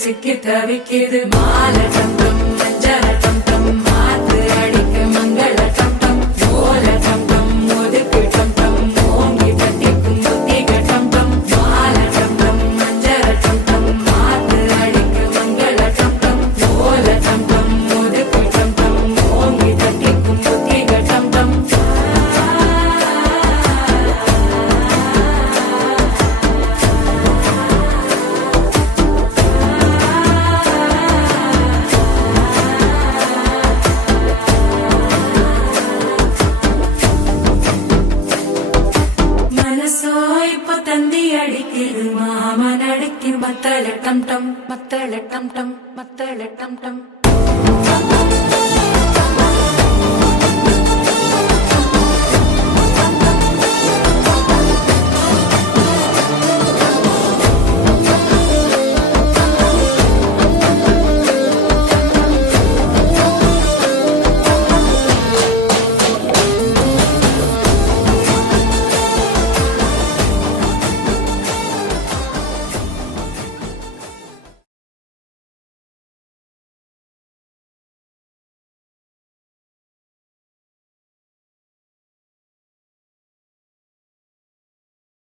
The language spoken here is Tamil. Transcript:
சிக்கி தவிக்குது மாலை டம்டம் மஞ்சள டம்டம் மாத்து அடிக்கு மங்கள டம்டம் ஓல டம்டம் ஒதுக்கு டம்டம் ஓங்கி தட்டிக்கும் புத்திக டம்டம் மாலை டம்டம் மஞ்சள டம்டம் மாத்து அடிக்கு மங்கள டம்டம் ஓல டம்டம் ஒதுக்கு டம்டம் ஓங்கி தட்டிக்கும் புத்திக டம்டம் இப்போ தந்தி அடிக்குது மாமன் அடிக்கு மத்தள டம் டம் மத்தள டம் டம் மத்தள டம் டம்